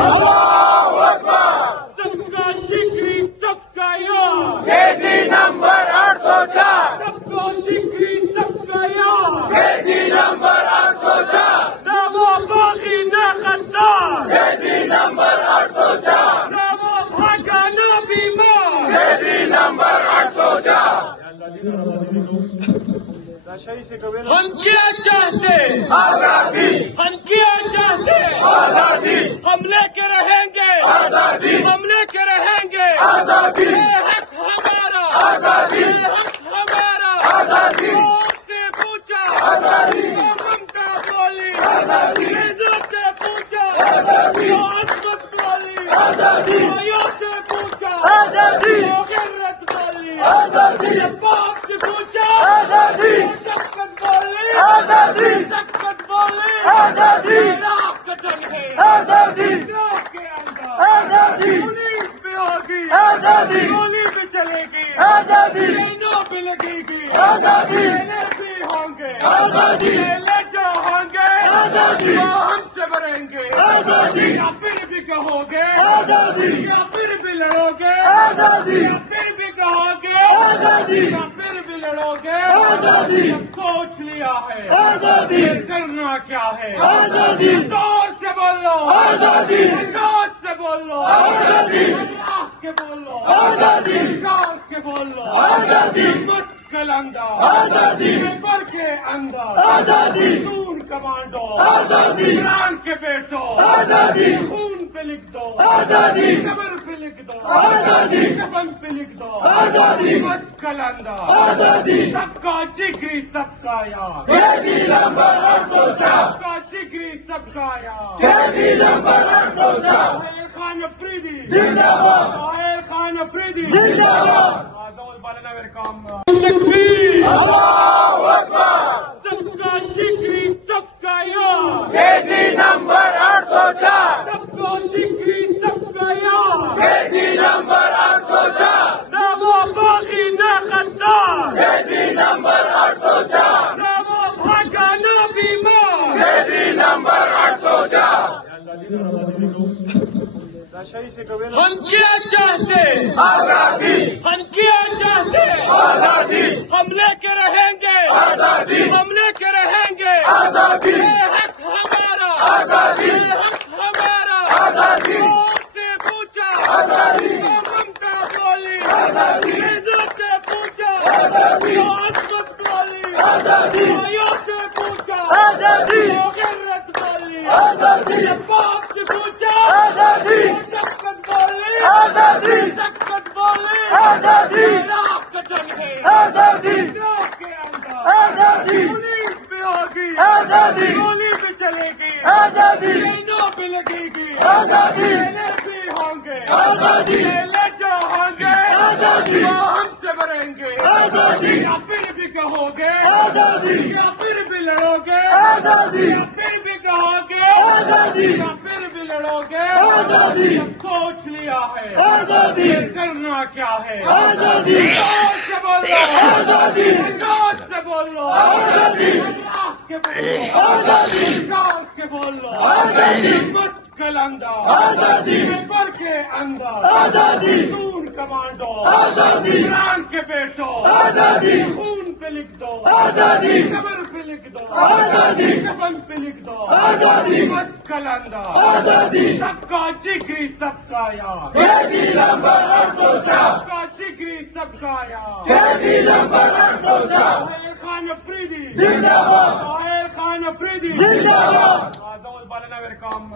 اللہ اکبر، سب کا جگری سب کا یار، قیدی نمبر 804، سب کا جگری سب کا یار، قیدی نمبر 804، نہ وہ باغی نہ غدار، قیدی نمبر 804، نہ وہ بھاگا نہ بیمار، قیدی نمبر 804۔ ہم کیا چاہتے؟ آزادی، ہم کیا چاہتے؟ آزادی، ہم لے کے رہیں گے، آزادی، ہم لے کے رہیں گے، آزادی، یہ حق ہمارا، آزادی، یہ حق ہمارا، آزادی، آپ سے پوچھا، آزادی، ممتا بولی، آزادی، عزت سے پوچھا، آزادی، عظمت بولی، آزادی، آیا سے پوچھا، آزادی، غیرت بولی، آزادی، باپ سے پوچھا، آزادی، شفقت بولی، آزادی، شفقت بولی، آزادی، عراق کا جنگ ہے، آزادی، عراق کے اندر آزادی، پولیس بھی ہوگی، آزادی، گولی بھی چلے گی، آزادی، ٹرینوں بھی لگے گی، آزادی، میلے بھی ہوں گے، آزادی، میلے جو ہوں گے آزادی، وہ ہم سے بھریں گے، آزادی، یا پھر بھی کہو گے، آزادی، یا پھر بھی لڑو گے، آزادی، یا پھر بھی کہو گے، آزادی، یا پھر بھی لڑو گے، آزادی، سوچ لیا ہے آزادی، کرنا کیا ہے، آزادی، زور سے بولو، آزادی، زور سے بولو، آزادی، اللہ کے بولو، آزادی، نکال کے بولو، آزادی، مسکل اندر، آزادی، ممبر کے اندر، آزادی، خون کمانڈو، آزادی، عمران کے بیٹو، آزادی، خون پہ لکھ دو، آزادی، قبر پہ لکھ دو، آزادی، کفن پہ لکھ دو، آزادی، مسکل اندر، آزادی، سب کا جگری سب کا یار، قیدی نمبر 804، سب کا جگری سب کا یار، قیدی نمبر 804، طاہر خان افریدی، زندہ باد، طاہر خان افریدی، زندہ باد، آزاد بالنا میرے کام تکبیر، اللہ اکبر، سب کا جگری سب کا یار، قیدی نمبر 804، سب کا جگری سب کا یار، قیدی نمبر 804، نہ وہ باغی نہ غدار، قیدی نمبر 804، نہ وہ بھاگا نہ بیمار، قیدی نمبر 804۔ ہم کیا چاہتے؟ آزادی، ہم کیا چاہتے؟ آزادی، ہم لے کے رہیں گے، آزادی، ہم لے کے رہیں گے، آزادی، یہ حق ہمارا، آزادی، یہ حق ہمارا، آزادی، آپ سے پوچھا، آزادی، ممتا بولی، آزادی، عزت سے پوچھا، آزادی، عظمت بولی، آزادی، آیا سے پوچھا، آزادی، غیرت بولی، آزادی، باپ سے پوچھا، آزادی، شفقت بولی، آزادی، شفقت بولی، آزادی، عراق کا جنگ ہے، آزادی، عراق کے اندر آزادی، پولیس بھی ہوگی، آزادی، گولی بھی چلے گی، آزادی، ٹرینوں بھی لگے گی، آزادی، میلے بھی ہوں گے، آزادی، میلے جو ہوں گے آزادی، وہ ہم سے بھریں گے، آزادی، یا پھر بھی کہو گے، آزادی، یا پھر بھی لڑو گے، آزادی، یا پھر بھی کہو گے، آزادی، یا پھر بھی لڑو گے، آزادی، سوچ لیا ہے آزادی، کرنا کیا ہے، آزادی، زور سے بولو، آزادی، زور سے بولو، آزادی، اللہ کے بولو، آزادی، نکال کے بولو، آزادی، مسکل اندر، آزادی، ممبر کے اندر، آزادی، خون کمانڈو، آزادی، عمران کے بیٹو، آزادی، خون پہ لکھ دو، آزادی، قبر پہ لکھ دو، آزادی، کفن پہ لکھ دو، آزادی، مسکل اندر، آزادی، سب کا جگری سب کا یار، قیدی نمبر 804، سب کا جگری سب کا یار، قیدی نمبر 804، طاہر خان افریدی، زندہ باد، طاہر خان افریدی، زندہ باد۔ آزاد بالنا میرے کام